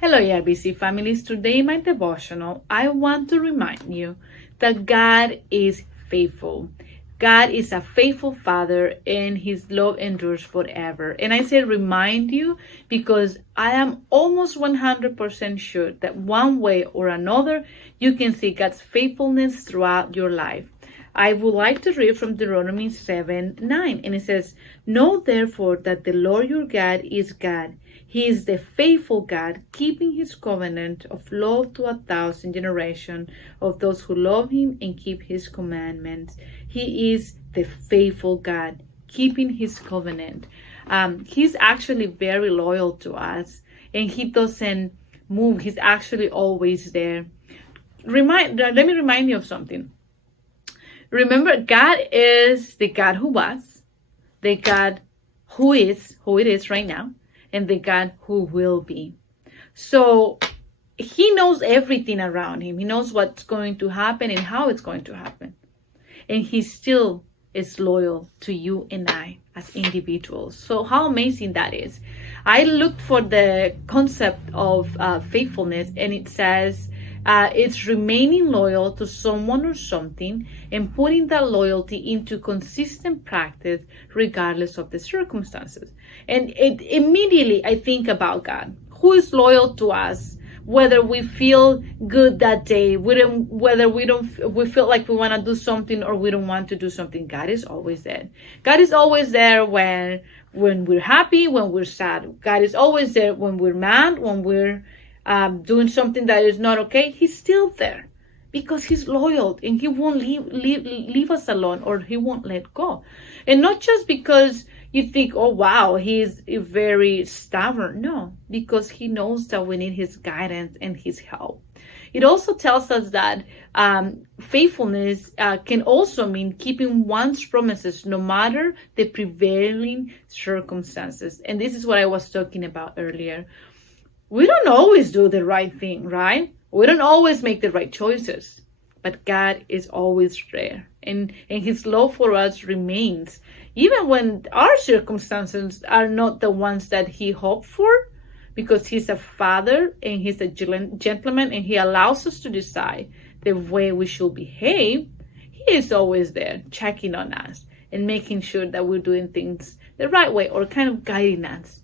Hello, ABC families. Today in my devotional, I want to remind you that God is faithful. God is a faithful Father and His love endures forever. And I say remind you because I am almost 100% sure that one way or another, you can see God's faithfulness throughout your life. I would like to read from Deuteronomy 7:9, and it says, "Know therefore that the Lord your God is God. He is the faithful God, keeping His covenant of love to 1,000 generations of those who love Him and keep His commandments." He is the faithful God, keeping His covenant. He's actually very loyal to us, and He doesn't move. He's actually always there. Let me remind you of something. Remember, God is the God who was, the God who it is right now, and the God who will be. So He knows everything around Him. He knows what's going to happen and how it's going to happen. And He still is loyal to you and I as individuals. So how amazing that is. I looked for the concept of faithfulness, and it says, it's remaining loyal to someone or something and putting that loyalty into consistent practice regardless of the circumstances. And immediately I think about God, who is loyal to us, whether we feel good that day, we feel like we want to do something or we don't want to do something. God is always there. God is always there when we're happy, when we're sad. God is always there when we're mad, when we're doing something that is not okay. He's still there because He's loyal and He won't leave us alone, or He won't let go. And not just because you think, oh wow, He's very stubborn. No, because He knows that we need His guidance and His help. It also tells us that faithfulness can also mean keeping one's promises no matter the prevailing circumstances. And this is what I was talking about earlier. We don't always do the right thing, right? We don't always make the right choices, but God is always there. And His love for us remains, even when our circumstances are not the ones that He hoped for, because He's a Father and He's a gentleman and He allows us to decide the way we should behave. He is always there checking on us and making sure that we're doing things the right way, or kind of guiding us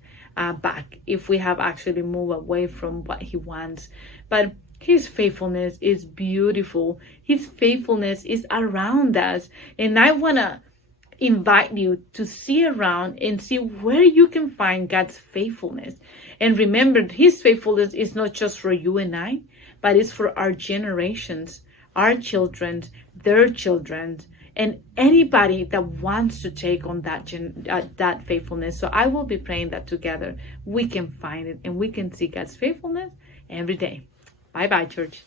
back if we have actually moved away from what He wants. But His faithfulness is beautiful. His faithfulness is around us. And I want to invite you to see around and see where you can find God's faithfulness. And remember, His faithfulness is not just for you and I, but it's for our generations, our children, their children, and anybody that wants to take on that faithfulness. So I will be praying that together we can find it and we can see God's faithfulness every day. Bye-bye, church.